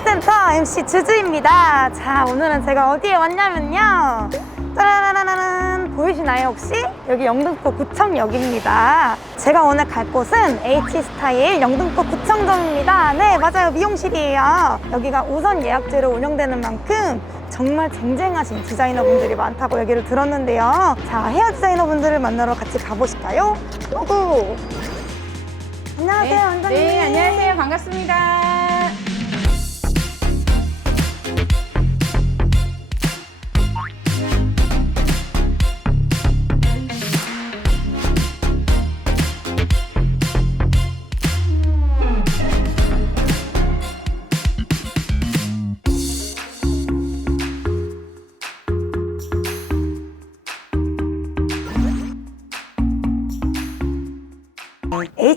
MC 주주입니다. 자, 오늘은 제가 어디에 왔냐면요. 짜라라라란 보이시나요 혹시? 여기 영등포 구청역입니다. 제가 오늘 갈 곳은 H스타일 영등포 구청점입니다. 네, 맞아요. 미용실이에요. 여기가 우선 예약제로 운영되는 만큼 정말 쟁쟁하신 디자이너분들이 많다고 얘기를 들었는데요. 자, 헤어 디자이너분들을 만나러 같이 가보실까요? 고고! 안녕하세요, 원장님. 네, 안녕하세요. 반갑습니다.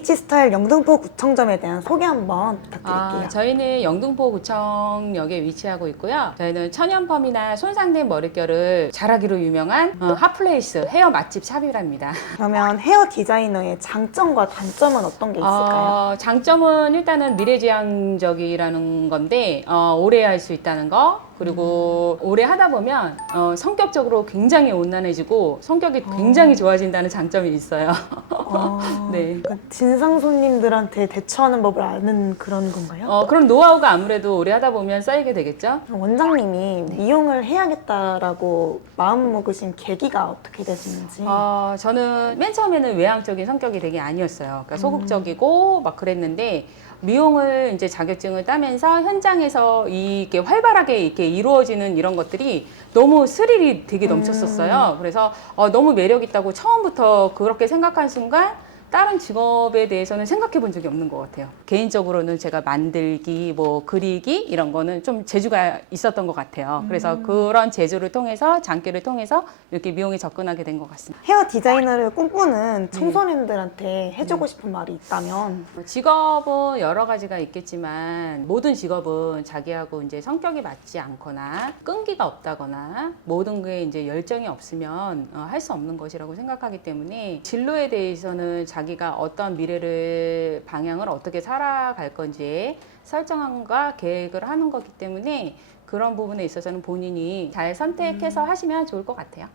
H스타일 영등포 구청점에 대한 소개 한번 부탁드릴게요. 아, 저희는 영등포구청역에 위치하고 있고요. 저희는 천연펌이나 손상된 머릿결을 잘하기로 유명한 어, 핫플레이스 헤어 맛집 샵이랍니다. 그러면 헤어 디자이너의 장점과 단점은 어떤 게 있을까요? 어, 장점은 일단은 미래지향적이라는 건데 어, 오래 할 수 있다는 거 그리고 오래 하다 보면 어, 성격적으로 굉장히 온난해지고 성격이 굉장히 좋아진다는 장점이 있어요. 어, 네. 그 진상 손님들한테 대처하는 법을 아는 그런 건가요? 어, 그런 노하우가 아무래도 오래 하다 보면 쌓이게 되겠죠. 원장님이 네. 미용을 해야겠다라고 마음 먹으신 계기가 어떻게 되시는지. 어, 저는 맨 처음에는 외향적인 성격이 되게 아니었어요. 그러니까 소극적이고 막 그랬는데 미용을 이제 자격증을 따면서 현장에서 이게 활발하게 이렇게 이루어지는 이런 것들이 너무 스릴이 되게 넘쳤었어요. 그래서 어, 너무 매력 있다고 처음부터 그렇게 생각한 순간 다른 직업에 대해서는 생각해 본 적이 없는 것 같아요. 개인적으로는 제가 만들기, 뭐 그리기 이런 거는 좀 재주가 있었던 것 같아요. 그래서 그런 재주를 통해서 장기를 통해서 이렇게 미용에 접근하게 된 것 같습니다. 헤어 디자이너를 꿈꾸는 네. 청소년들한테 해주고 싶은 말이 있다면 직업은 여러 가지가 있겠지만 모든 직업은 자기하고 이제 성격이 맞지 않거나 끈기가 없다거나 모든 게 이제 열정이 없으면 어, 할수 없는 것이라고 생각하기 때문에 진로에 대해서는 자기가 어떤 미래를 방향을 어떻게 살아갈 건지 설정과 계획을 하는 거기 때문에 그런 부분에 있어서는 본인이 잘 선택해서 하시면 좋을 것 같아요.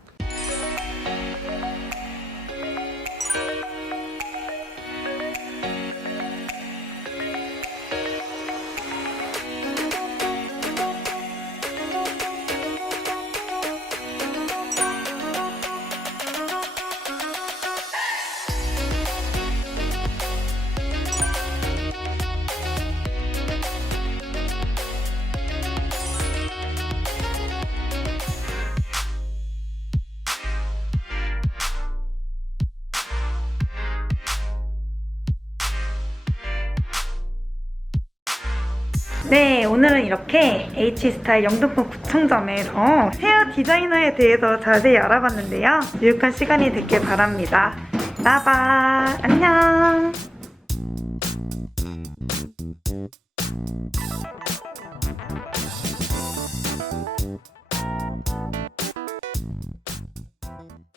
네, 오늘은 이렇게 H스타일 영등포 구청점에서 헤어 디자이너에 대해서 자세히 알아봤는데요. 유익한 시간이 됐길 바랍니다. 나바 안녕.